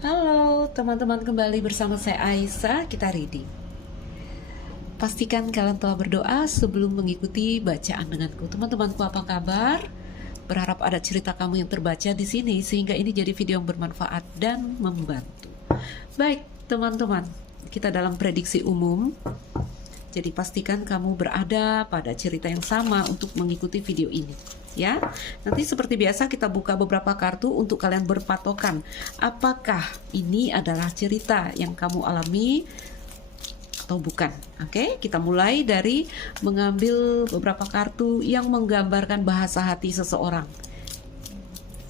Halo teman-teman, kembali bersama saya Aisyah, kita reading. Pastikan kalian telah berdoa sebelum mengikuti bacaan denganku. Teman-temanku, apa kabar? Berharap ada cerita kamu yang terbaca di sini sehingga ini jadi video yang bermanfaat dan membantu. Baik teman-teman, kita dalam prediksi umum. Jadi pastikan kamu berada pada cerita yang sama untuk mengikuti video ini. Ya, nanti seperti biasa kita buka beberapa kartu untuk kalian berpatokan apakah ini adalah cerita yang kamu alami atau bukan. Oke, kita mulai dari mengambil beberapa kartu yang menggambarkan bahasa hati seseorang.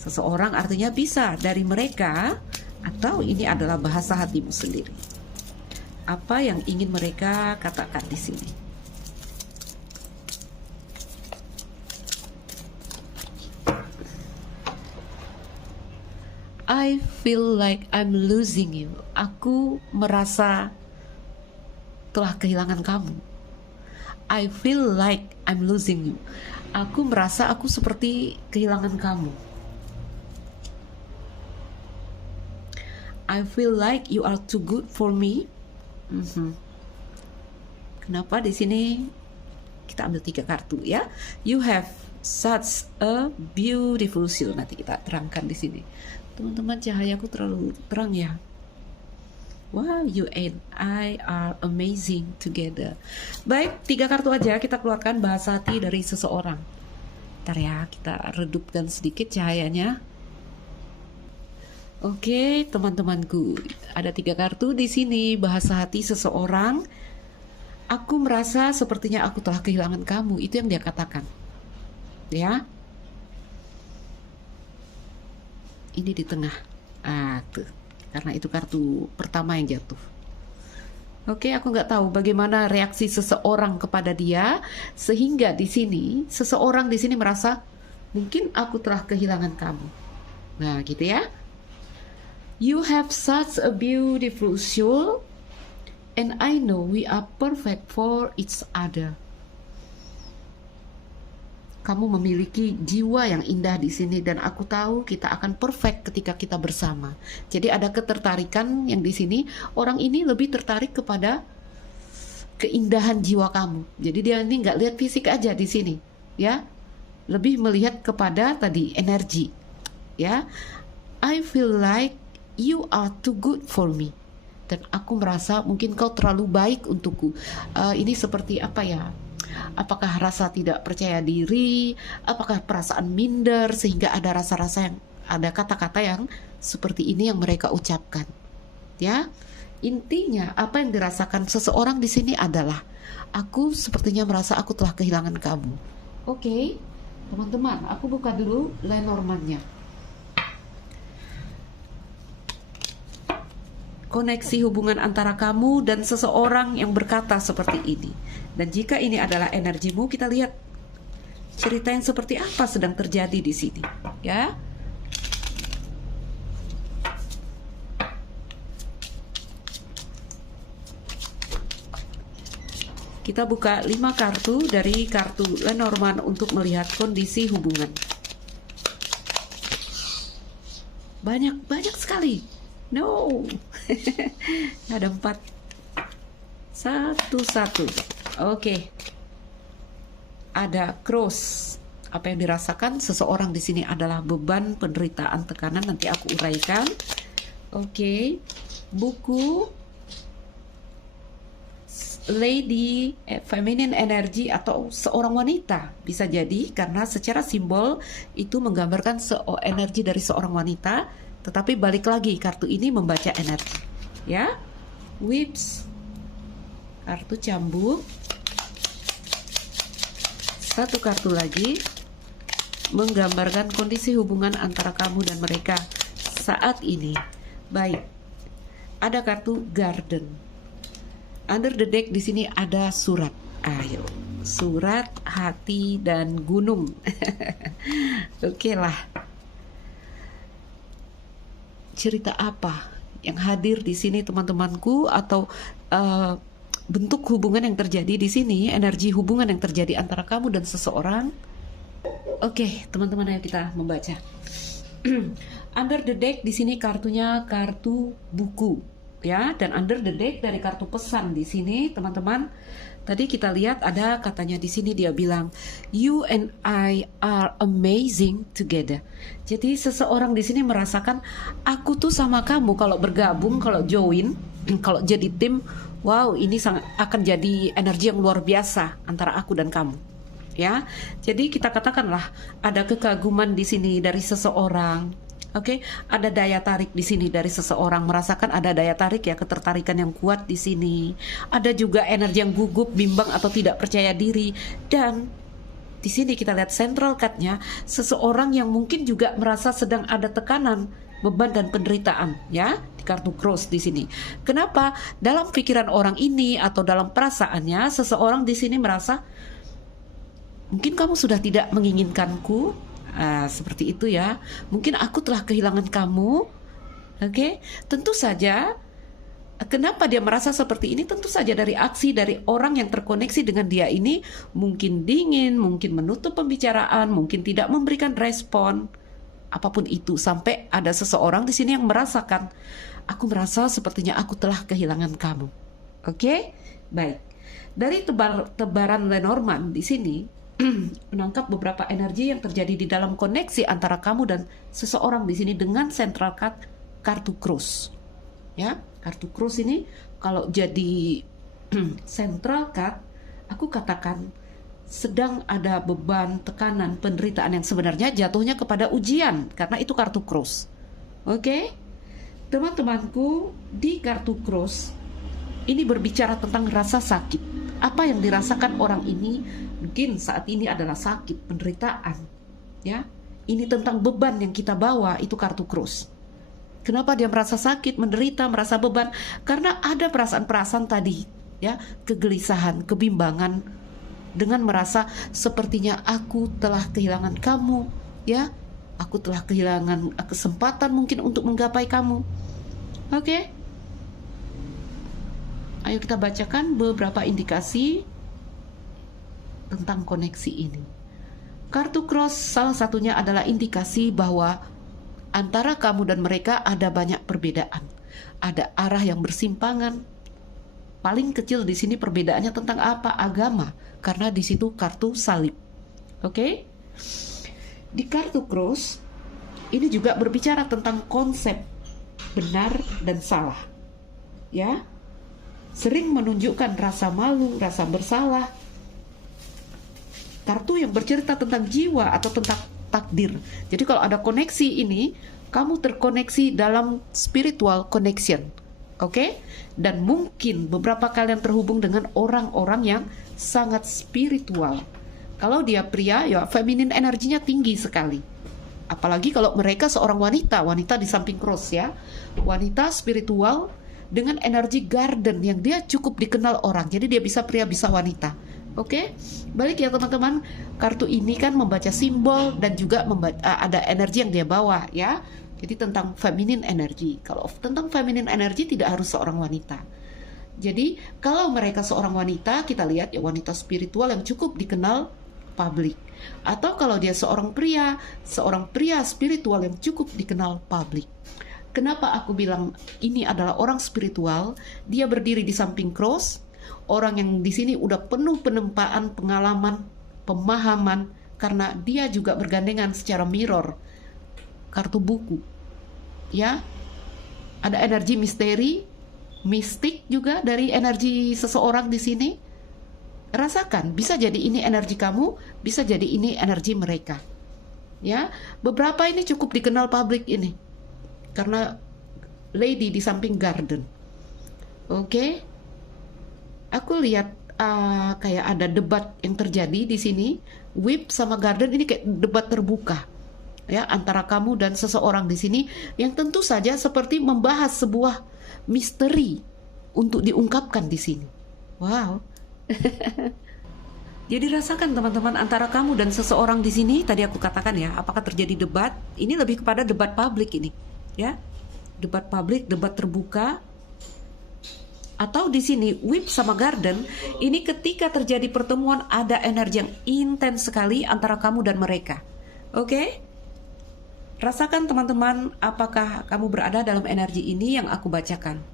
Seseorang artinya bisa dari mereka atau ini adalah bahasa hatimu sendiri. Apa yang ingin mereka katakan di sini? I feel like I'm losing you. Aku merasa telah kehilangan kamu. I feel like I'm losing you. Aku merasa aku seperti kehilangan kamu. I feel like you are too good for me. Kenapa di sini kita ambil 3 kartu ya? You have such a beautiful soul. Nanti kita terangkan di sini. Teman-teman, cahayaku terlalu terang ya. Wow, you and I are amazing together. Baik, 3 kartu aja kita keluarkan bahasa hati dari seseorang. Ntar ya, kita redupkan sedikit cahayanya. Oke, teman-temanku, ada 3 kartu di sini bahasa hati seseorang. Aku merasa sepertinya aku telah kehilangan kamu. Itu yang dia katakan. Ya. Ini di tengah. Tuh. Karena itu kartu pertama yang jatuh. Oke, aku nggak tahu bagaimana reaksi seseorang kepada dia sehingga di sini seseorang di sini merasa mungkin aku telah kehilangan kamu. Nah, gitu ya. You have such a beautiful soul and I know we are perfect for each other. Kamu memiliki jiwa yang indah di sini dan aku tahu kita akan perfect ketika kita bersama. Jadi ada ketertarikan yang di sini, orang ini lebih tertarik kepada keindahan jiwa kamu. Jadi dia ini nggak lihat fisik aja di sini, ya. Lebih melihat kepada tadi energi, ya. I feel like you are too good for me. Dan aku merasa mungkin kau terlalu baik untukku. Ini seperti apa ya? Apakah rasa tidak percaya diri, apakah perasaan minder sehingga ada rasa-rasa yang ada kata-kata yang seperti ini yang mereka ucapkan. Ya. Intinya apa yang dirasakan seseorang di sini adalah aku sepertinya merasa aku telah kehilangan kamu. Oke. Teman-teman, aku buka dulu Lenormandnya. Koneksi hubungan antara kamu dan seseorang yang berkata seperti ini. Dan jika ini adalah energimu, kita lihat cerita yang seperti apa sedang terjadi di sini, ya. Kita buka 5 kartu dari kartu Lenormand untuk melihat kondisi hubungan. Banyak sekali. No. Ada 4. Satu. Oke. Ada cross. Apa yang dirasakan seseorang di sini adalah beban, penderitaan, tekanan. Nanti aku uraikan. Oke. Buku lady, feminine energy atau seorang wanita. Bisa jadi karena secara simbol itu menggambarkan energi dari seorang wanita. Tetapi balik lagi, kartu ini membaca energi. Ya. Whips. Kartu cambuk. 1 kartu lagi menggambarkan kondisi hubungan antara kamu dan mereka saat ini. Baik. Ada kartu garden. Under the deck di sini ada surat. Ayo. Surat, hati, dan gunung. Oke lah. Cerita apa yang hadir di sini teman-temanku atau bentuk hubungan yang terjadi di sini, energi hubungan yang terjadi antara kamu dan seseorang. Oke, teman-teman, ayo kita membaca. Under the deck di sini kartunya kartu buku, ya, dan under the deck dari kartu pesan di sini, teman-teman. Tadi kita lihat ada katanya di sini dia bilang, "You and I are amazing together." Jadi seseorang di sini merasakan aku tuh sama kamu kalau bergabung, kalau join, kalau jadi tim, wow, ini akan jadi energi yang luar biasa antara aku dan kamu. Ya. Jadi kita katakanlah ada kekaguman di sini dari seseorang. Oke, ada daya tarik di sini dari seseorang, merasakan ada daya tarik ya, ketertarikan yang kuat di sini. Ada juga energi yang gugup, bimbang atau tidak percaya diri. Dan di sini kita lihat central card-nya, seseorang yang mungkin juga merasa sedang ada tekanan, beban dan penderitaan, ya, di kartu cross di sini. Kenapa? Dalam pikiran orang ini atau dalam perasaannya, seseorang di sini merasa mungkin kamu sudah tidak menginginkanku. Seperti itu ya. Mungkin aku telah kehilangan kamu. Oke, tentu saja. Kenapa dia merasa seperti ini? Tentu saja dari aksi dari orang yang terkoneksi dengan dia ini, mungkin dingin, mungkin menutup pembicaraan, mungkin tidak memberikan respon, apapun itu, sampai ada seseorang di sini yang merasakan, aku merasa sepertinya aku telah kehilangan kamu. Oke, baik. Dari tebaran Lenormand di sini menangkap beberapa energi yang terjadi di dalam koneksi antara kamu dan seseorang di sini dengan central card kartu cross. Ya, kartu cross ini kalau jadi central card, aku katakan sedang ada beban, tekanan, penderitaan yang sebenarnya jatuhnya kepada ujian karena itu kartu cross. Oke? Teman-temanku, di kartu cross ini berbicara tentang rasa sakit. Apa yang dirasakan orang ini mungkin saat ini adalah sakit, penderitaan, ya. Ini tentang beban yang kita bawa, itu kartu cross. Kenapa dia merasa sakit, menderita, merasa beban? Karena ada perasaan-perasaan tadi, ya, kegelisahan, kebimbangan, dengan merasa sepertinya aku telah kehilangan kamu, ya. Aku telah kehilangan kesempatan mungkin untuk menggapai kamu. Oke? Ayo kita bacakan beberapa indikasi tentang koneksi ini. Kartu cross salah satunya adalah indikasi bahwa antara kamu dan mereka ada banyak perbedaan. Ada arah yang bersimpangan. Paling kecil di sini perbedaannya tentang apa? Agama. Karena di situ kartu salib. Oke? Di kartu cross ini juga berbicara tentang konsep benar dan salah. Ya. Sering menunjukkan rasa malu, rasa bersalah. Kartu yang bercerita tentang jiwa atau tentang takdir. Jadi kalau ada koneksi ini, kamu terkoneksi dalam spiritual connection. Oke? Dan mungkin beberapa kalian terhubung dengan orang-orang yang sangat spiritual. Kalau dia pria, ya feminin energinya tinggi sekali. Apalagi kalau mereka seorang wanita, wanita di samping cross ya. Wanita spiritual dengan energi garden yang dia cukup dikenal orang. Jadi dia bisa pria, bisa wanita. Oke, balik ya teman-teman. Kartu ini kan membaca simbol dan juga ada energi yang dia bawa ya. Jadi tentang feminine energy. Kalau tentang feminine energy tidak harus seorang wanita. Jadi kalau mereka seorang wanita, kita lihat ya wanita spiritual yang cukup dikenal publik. Atau kalau dia seorang pria spiritual yang cukup dikenal publik. Kenapa aku bilang ini adalah orang spiritual? Dia berdiri di samping cross, orang yang di sini udah penuh penempaan, pengalaman, pemahaman, karena dia juga bergandengan secara mirror. Kartu buku, ya, ada energi misteri, mistik juga dari energi seseorang di sini. Rasakan, bisa jadi ini energi kamu, bisa jadi ini energi mereka. Ya, beberapa ini cukup dikenal publik ini. Karena lady di samping garden. Oke. Aku lihat kayak ada debat yang terjadi di sini. Whip sama garden ini kayak debat terbuka. Ya, antara kamu dan seseorang di sini yang tentu saja seperti membahas sebuah misteri untuk diungkapkan di sini. Wow. Jadi rasakan teman-teman antara kamu dan seseorang di sini, tadi aku katakan ya, apakah terjadi debat? Ini lebih kepada debat publik ini. Ya, debat publik, debat terbuka. Atau di sini whip sama garden, ini ketika terjadi pertemuan ada energi yang intens sekali antara kamu dan mereka. Oke? Rasakan teman-teman, apakah kamu berada dalam energi ini yang aku bacakan.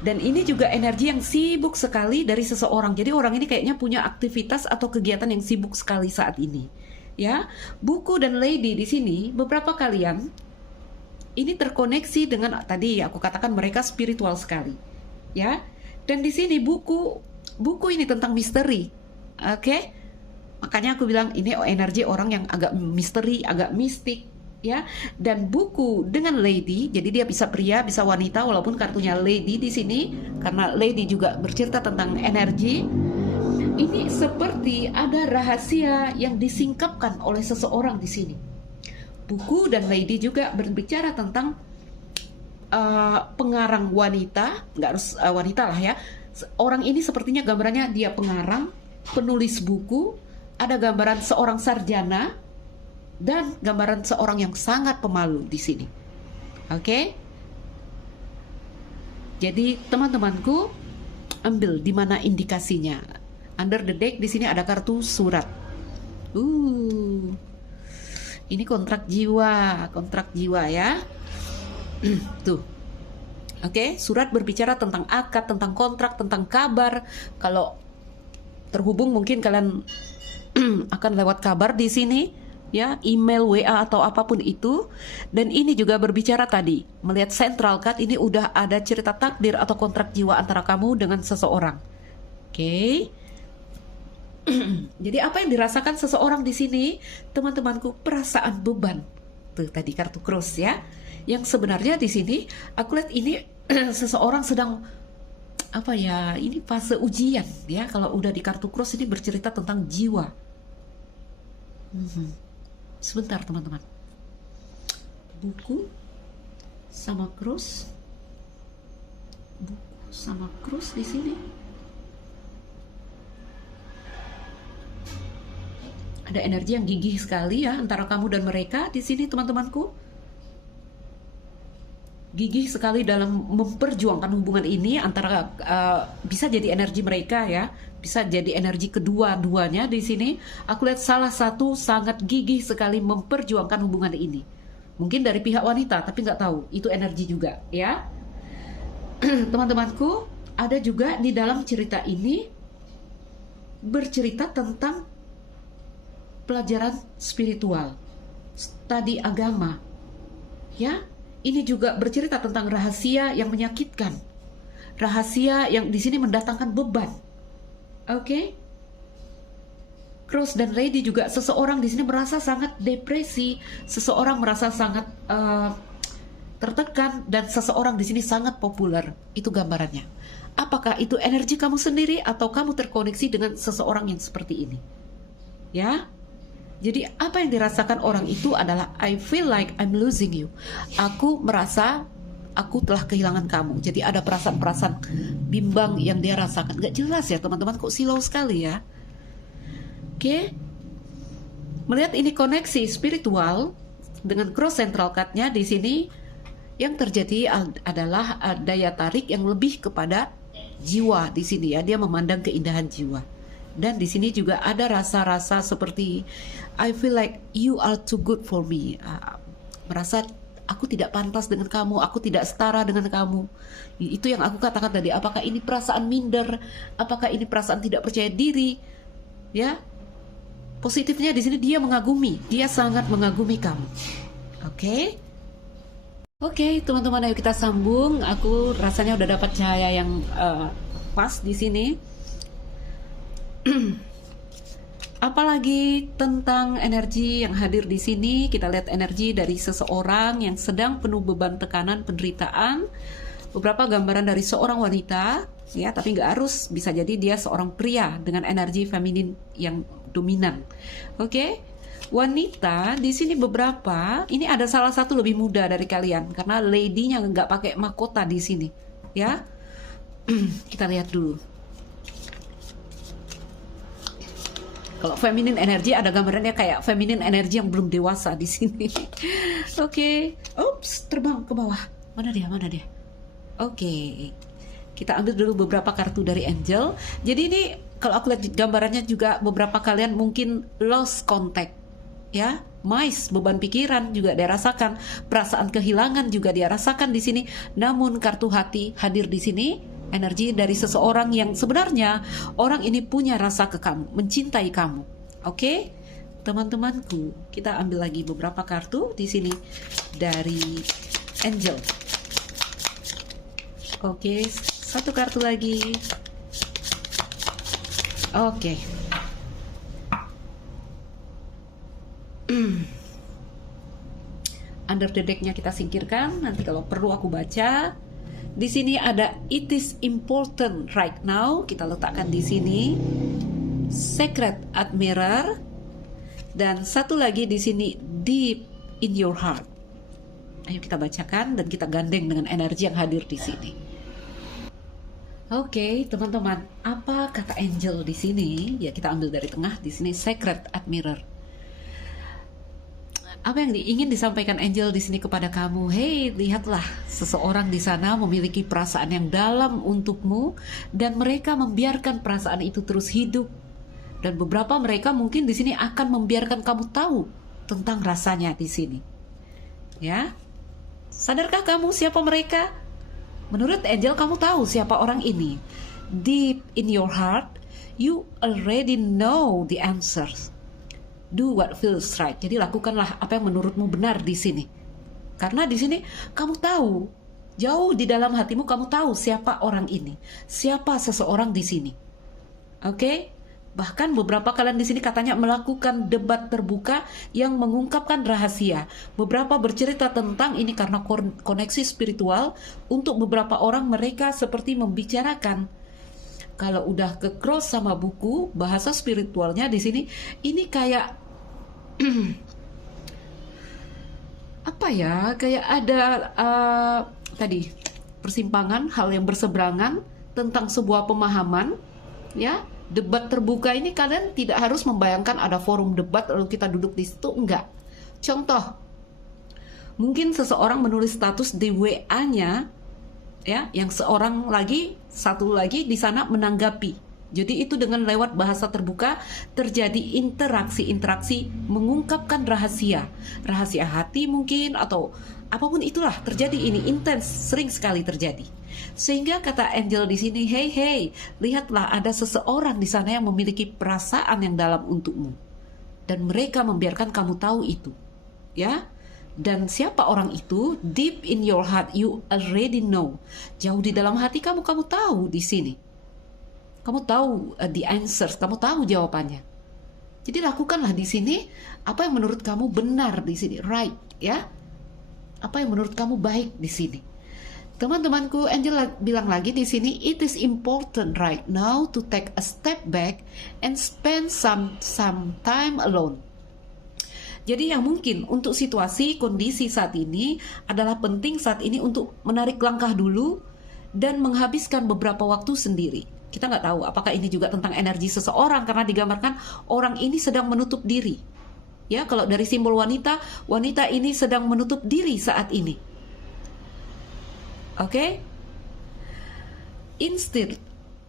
Dan ini juga energi yang sibuk sekali dari seseorang. Jadi orang ini kayaknya punya aktivitas atau kegiatan yang sibuk sekali saat ini. Ya, buku dan lady di sini, beberapa kalian ini terkoneksi dengan tadi aku katakan mereka spiritual sekali. Ya. Dan di sini buku ini tentang misteri. Oke? Makanya aku bilang ini energi orang yang agak misteri, agak mistik. Ya, dan buku dengan lady, jadi dia bisa pria, bisa wanita, walaupun kartunya lady di sini, karena lady juga bercerita tentang energi. Ini seperti ada rahasia yang disingkapkan oleh seseorang di sini. Buku dan lady juga berbicara tentang pengarang wanita, nggak harus wanita lah ya. Orang ini sepertinya gambarannya dia pengarang, penulis buku, ada gambaran seorang sarjana, dan gambaran seorang yang sangat pemalu di sini. Oke? Jadi teman-temanku, ambil di mana indikasinya. Under the deck di sini ada kartu surat. Ini kontrak jiwa ya. Tuh. Oke, surat berbicara tentang akad, tentang kontrak, tentang kabar. Kalau terhubung mungkin kalian akan lewat kabar di sini. Ya, email, WA atau apapun itu. Dan ini juga berbicara tadi, melihat central card ini udah ada cerita takdir atau kontrak jiwa antara kamu dengan seseorang. Oke. Jadi apa yang dirasakan seseorang di sini, teman-temanku, perasaan beban. Tuh tadi kartu cross ya. Yang sebenarnya di sini aku lihat ini seseorang sedang apa ya? Ini fase ujian ya. Kalau udah di kartu cross ini bercerita tentang jiwa. Sebentar teman-teman. Buku sama cross. Buku sama cross di sini. Ada energi yang gigih sekali ya antara kamu dan mereka di sini teman-temanku. Gigih sekali dalam memperjuangkan hubungan ini antara bisa jadi energi mereka ya. Bisa jadi energi kedua-duanya di sini. Aku lihat salah satu sangat gigih sekali memperjuangkan hubungan ini. Mungkin dari pihak wanita, tapi nggak tahu. Itu energi juga, ya. Teman-temanku, ada juga di dalam cerita ini bercerita tentang pelajaran spiritual, studi agama. Ya, ini juga bercerita tentang rahasia yang menyakitkan. Rahasia yang di sini mendatangkan beban. Oke. Cross dan lady juga seseorang di sini merasa sangat depresi, seseorang merasa sangat tertekan, dan seseorang di sini sangat populer. Itu gambarannya. Apakah itu energi kamu sendiri atau kamu terkoneksi dengan seseorang yang seperti ini? Ya. Jadi apa yang dirasakan orang itu adalah I feel like I'm losing you. Aku merasa aku telah kehilangan kamu. Jadi ada perasaan-perasaan bimbang yang dia rasakan. Gak jelas ya teman-teman, kok silau sekali ya. Oke. Melihat ini koneksi spiritual dengan cross central card-nya di sini, yang terjadi adalah daya tarik yang lebih kepada jiwa di sini ya. Dia memandang keindahan jiwa. Dan di sini juga ada rasa-rasa seperti I feel like you are too good for me. Merasa aku tidak pantas dengan kamu, aku tidak setara dengan kamu. Itu yang aku katakan tadi. Apakah ini perasaan minder? Apakah ini perasaan tidak percaya diri? Ya, positifnya di sini dia mengagumi, dia sangat mengagumi kamu. Oke, teman-teman, ayo kita sambung. Aku rasanya udah dapat cahaya yang pas di sini. Apalagi tentang energi yang hadir di sini, kita lihat energi dari seseorang yang sedang penuh beban, tekanan, penderitaan. Beberapa gambaran dari seorang wanita, ya, tapi nggak harus, bisa jadi dia seorang pria dengan energi feminin yang dominan. Oke, wanita di sini beberapa, ini ada salah satu lebih muda dari kalian karena lady-nya nggak pakai mahkota di sini, ya. Kita lihat dulu. Kalau feminin energi ada gambarannya kayak feminin energi yang belum dewasa di sini. Oke. Ups, terbang ke bawah. Mana dia? Oke. Kita ambil dulu beberapa kartu dari angel. Jadi ini kalau aku lihat gambarannya juga beberapa kalian mungkin lost contact. ya. Mais, beban pikiran juga dia rasakan, perasaan kehilangan juga dia rasakan di sini. Namun kartu hati hadir di sini, energi dari seseorang yang sebenarnya orang ini punya rasa ke kamu, mencintai kamu. Oke, teman-temanku, kita ambil lagi beberapa kartu di sini dari Angel. Oke, satu kartu lagi. Oke. Under the deck-nya kita singkirkan. Nanti kalau perlu aku baca. Di sini ada it is important right now. Kita letakkan di sini. Secret admirer. Dan satu lagi di sini deep in your heart. Ayo kita bacakan dan kita gandeng dengan energi yang hadir di sini. Oke, teman-teman, apa kata Angel di sini? Ya, kita ambil dari tengah di sini secret admirer. Apa yang ingin disampaikan Angel di sini kepada kamu? Hey, lihatlah, seseorang di sana memiliki perasaan yang dalam untukmu dan mereka membiarkan perasaan itu terus hidup. Dan beberapa mereka mungkin di sini akan membiarkan kamu tahu tentang rasanya di sini. Ya, sadarkah kamu siapa mereka? Menurut Angel, kamu tahu siapa orang ini. Deep in your heart, you already know the answers. Do what feels right. Jadi lakukanlah apa yang menurutmu benar di sini. Karena di sini kamu tahu, jauh di dalam hatimu kamu tahu siapa orang ini, siapa seseorang di sini. Oke? Bahkan beberapa kalian di sini katanya melakukan debat terbuka yang mengungkapkan rahasia. Beberapa bercerita tentang ini karena koneksi spiritual. Untuk beberapa orang mereka seperti membicarakan. Kalau udah ke cross sama buku, bahasa spiritualnya di sini ini kayak apa ya? Kayak ada tadi persimpangan, hal yang berseberangan tentang sebuah pemahaman, ya. Debat terbuka ini kalian tidak harus membayangkan ada forum debat lalu kita duduk di situ, enggak. Contoh, mungkin seseorang menulis status di WA-nya, ya, yang satu lagi di sana menanggapi. Jadi itu dengan lewat bahasa terbuka terjadi interaksi mengungkapkan rahasia hati mungkin atau apapun itulah terjadi, ini intens, sering sekali terjadi. Sehingga kata Angel di sini, hey, lihatlah ada seseorang di sana yang memiliki perasaan yang dalam untukmu dan mereka membiarkan kamu tahu itu, ya. Dan siapa orang itu? Deep in your heart, you already know. Jauh di dalam hati kamu tahu di sini. Kamu tahu the answers, kamu tahu jawabannya. Jadi lakukanlah di sini apa yang menurut kamu benar di sini, right, ya. Apa yang menurut kamu baik di sini. Teman-temanku, Angel bilang lagi di sini, it is important right now to take a step back and spend some time alone. Jadi yang mungkin untuk situasi, kondisi saat ini adalah penting saat ini untuk menarik langkah dulu dan menghabiskan beberapa waktu sendiri. Kita nggak tahu apakah ini juga tentang energi seseorang karena digambarkan orang ini sedang menutup diri. Ya, kalau dari simbol wanita ini sedang menutup diri saat ini. Oke? Instead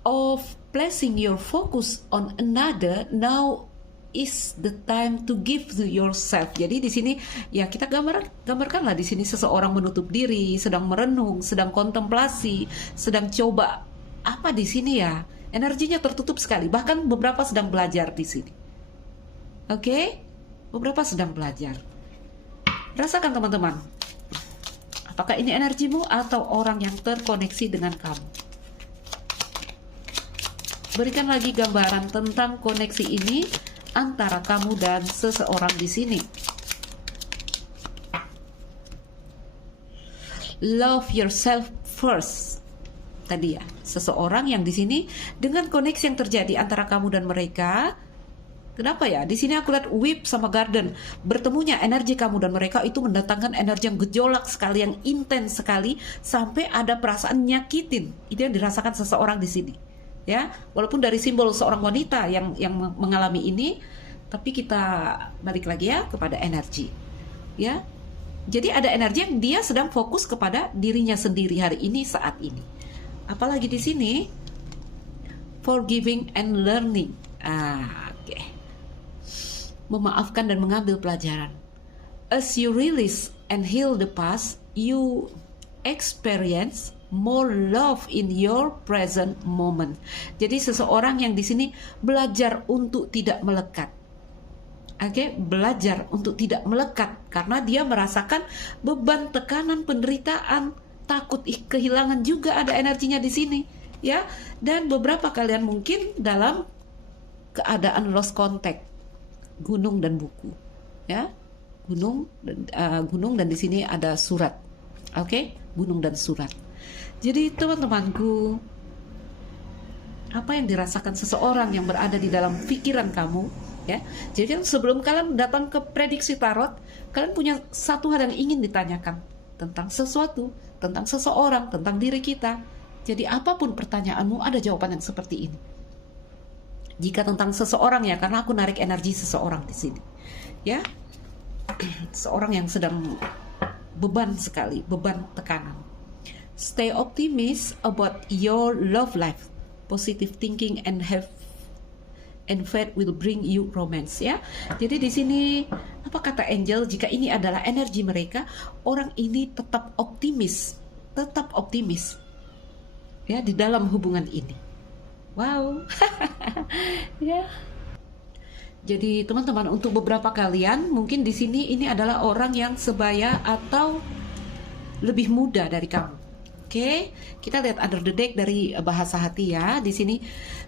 of placing your focus on another, now is the time to give to yourself. Jadi di sini ya kita gambarkanlah di sini seseorang menutup diri, sedang merenung, sedang kontemplasi, sedang coba apa di sini ya. Energinya tertutup sekali. Bahkan beberapa sedang belajar di sini. Oke? Beberapa sedang belajar. Rasakan teman-teman. Apakah ini energimu atau orang yang terkoneksi dengan kamu? Berikan lagi gambaran tentang koneksi ini antara kamu dan seseorang di sini. Love yourself first. Tadi ya, seseorang yang di sini dengan koneksi yang terjadi antara kamu dan mereka. Kenapa ya? Di sini aku lihat whip sama garden. Bertemunya energi kamu dan mereka itu mendatangkan energi yang gejolak sekali, yang intens sekali, sampai ada perasaan nyakitin. Itu yang dirasakan seseorang di sini. Ya, walaupun dari simbol seorang wanita yang mengalami ini, tapi kita balik lagi ya kepada energi. Ya. Jadi ada energi yang dia sedang fokus kepada dirinya sendiri hari ini saat ini. Apalagi di sini forgiving and learning. Oke. memaafkan dan mengambil pelajaran. As you release and heal the past, you experience more love in your present moment. Jadi seseorang yang di sini belajar untuk tidak melekat. Oke, belajar untuk tidak melekat karena dia merasakan beban, tekanan, penderitaan, takut kehilangan juga ada energinya di sini, ya. Dan beberapa kalian mungkin dalam keadaan lost contact, gunung dan buku, ya. Gunung dan di sini ada surat. Oke, gunung dan surat. Jadi teman-temanku, apa yang dirasakan seseorang yang berada di dalam pikiran kamu, ya. Jadi kan sebelum kalian datang ke prediksi tarot, kalian punya satu hal yang ingin ditanyakan tentang sesuatu, tentang seseorang, tentang diri kita. Jadi apapun pertanyaanmu, ada jawaban yang seperti ini. Jika tentang seseorang, ya, karena aku narik energi seseorang di sini, ya. Seorang yang sedang beban sekali, beban tekanan. Stay optimistic about your love life. Positive thinking and faith will bring you romance, ya. Jadi di sini apa kata angel, jika ini adalah energi mereka, orang ini tetap optimis ya di dalam hubungan ini. Wow. Ya. Jadi teman-teman, untuk beberapa kalian mungkin di sini ini adalah orang yang sebaya atau lebih muda dari kamu. Oke, kita lihat under the deck dari bahasa hati, ya. Di sini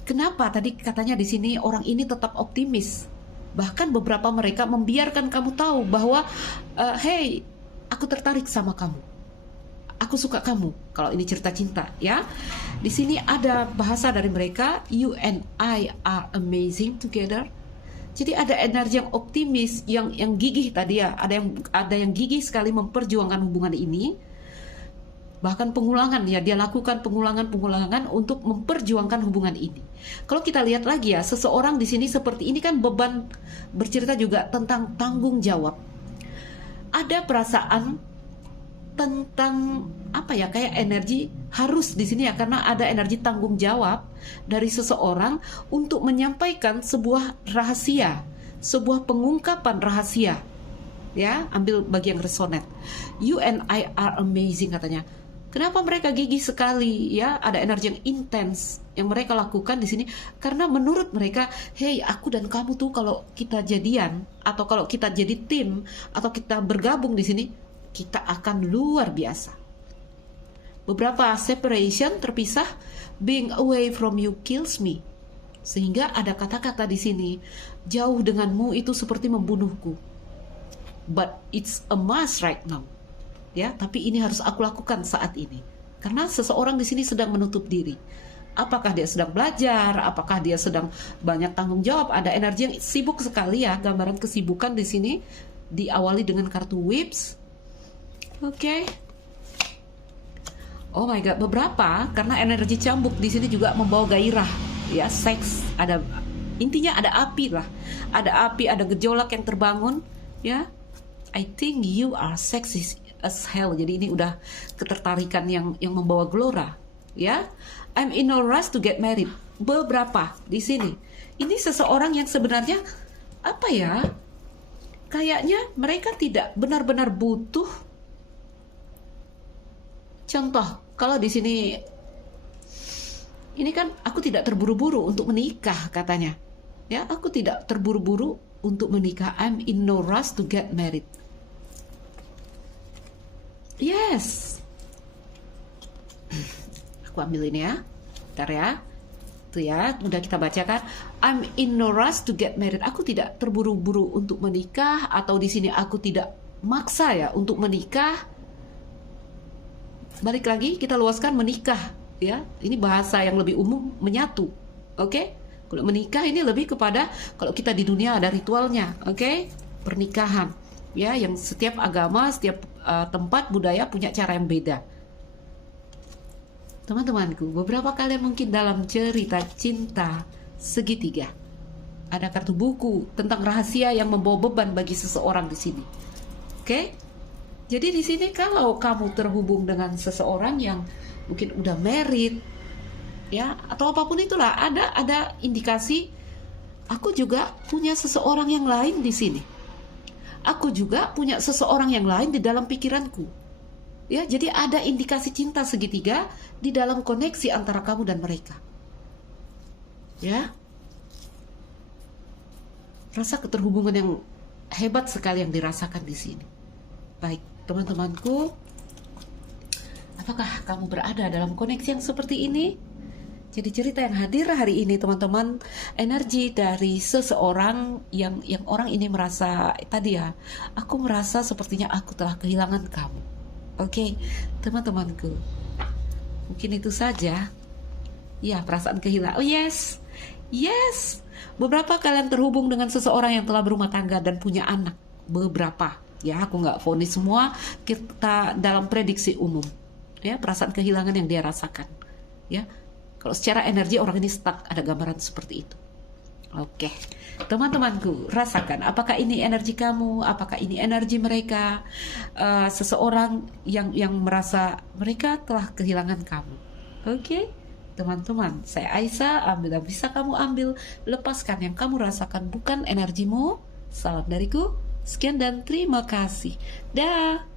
kenapa tadi katanya di sini orang ini tetap optimis. Bahkan beberapa mereka membiarkan kamu tahu bahwa hey, aku tertarik sama kamu. Aku suka kamu. Kalau ini cerita cinta, ya. Di sini ada bahasa dari mereka, you and I are amazing together. Jadi ada energi yang optimis, yang gigih tadi, ya. Ada yang gigih sekali memperjuangkan hubungan ini. Bahkan pengulangan, ya, dia lakukan pengulangan untuk memperjuangkan hubungan ini. Kalau kita lihat lagi, ya, seseorang di sini seperti ini kan beban, bercerita juga tentang tanggung jawab. Ada perasaan tentang apa, ya, kayak energi harus di sini, ya, karena ada energi tanggung jawab dari seseorang untuk menyampaikan sebuah rahasia, sebuah pengungkapan rahasia, ya. Ambil bagian resonate. You and I are amazing, katanya. Kenapa mereka gigih sekali, ya? Ada energi yang intens yang mereka lakukan di sini karena menurut mereka, hey, aku dan kamu tuh kalau kita jadian atau kalau kita jadi tim atau kita bergabung di sini, kita akan luar biasa. Beberapa separation, terpisah, being away from you kills me. Sehingga ada kata-kata di sini, jauh denganmu itu seperti membunuhku. But it's a must right now. Ya, tapi ini harus aku lakukan saat ini. Karena seseorang di sini sedang menutup diri. Apakah dia sedang belajar? Apakah dia sedang banyak tanggung jawab? Ada energi yang sibuk sekali, ya. Gambaran kesibukan di sini diawali dengan kartu Whips. Oke. Oh my god, beberapa karena energi cambuk di sini juga membawa gairah, ya, seks. Ada, intinya ada api lah. Ada api, ada gejolak yang terbangun, ya. I think you are sexy as hell. Jadi ini udah ketertarikan yang membawa gelora, ya. I'm in no rush to get married. Beberapa di sini. Ini seseorang yang sebenarnya apa, ya? Kayaknya mereka tidak benar-benar butuh. Contoh, kalau di sini ini kan aku tidak terburu-buru untuk menikah, katanya. Ya, aku tidak terburu-buru untuk menikah. I'm in no rush to get married. Yes. Aku ambil ini, ya. Bentar, ya. Itu, ya, udah kita bacakan. I'm in no rush to get married. Aku tidak terburu-buru untuk menikah, atau di sini aku tidak maksa, ya, untuk menikah. Balik lagi kita luaskan menikah, ya. Ini bahasa yang lebih umum, menyatu. Oke? Kalau menikah ini lebih kepada kalau kita di dunia ada ritualnya, oke? Pernikahan, ya, yang setiap agama, setiap tempat budaya punya cara yang beda. Teman-temanku, beberapa kalian mungkin dalam cerita cinta segitiga. Ada kartu buku tentang rahasia yang membawa beban bagi seseorang di sini. Oke? Jadi di sini kalau kamu terhubung dengan seseorang yang mungkin udah married, ya, atau apapun itulah, ada indikasi Aku juga punya seseorang yang lain di sini. Aku juga punya seseorang yang lain di dalam pikiranku. Ya, jadi ada indikasi cinta segitiga di dalam koneksi antara kamu dan mereka. Ya. Rasa keterhubungan yang hebat sekali yang dirasakan di sini. Baik, teman-temanku, apakah kamu berada dalam koneksi yang seperti ini? Jadi cerita yang hadir hari ini, teman-teman, energi dari seseorang yang orang ini merasa tadi ya, aku merasa sepertinya aku telah kehilangan kamu. Oke, teman-temanku, mungkin itu saja. Ya, perasaan kehilangan. Oh yes, yes. Beberapa kalian terhubung dengan seseorang yang telah berumah tangga dan punya anak. Beberapa, ya, aku nggak vonis semua. Kita dalam prediksi umum, ya, perasaan kehilangan yang dia rasakan, ya. Kalau secara energi orang ini stuck, ada gambaran seperti itu. Oke, teman-temanku, rasakan apakah ini energi kamu, apakah ini energi mereka, seseorang yang merasa mereka telah kehilangan kamu. Oke, teman-teman, saya Aisyah, ambil yang bisa kamu ambil, lepaskan yang kamu rasakan, bukan energimu. Salam dariku, sekian dan terima kasih. Dah.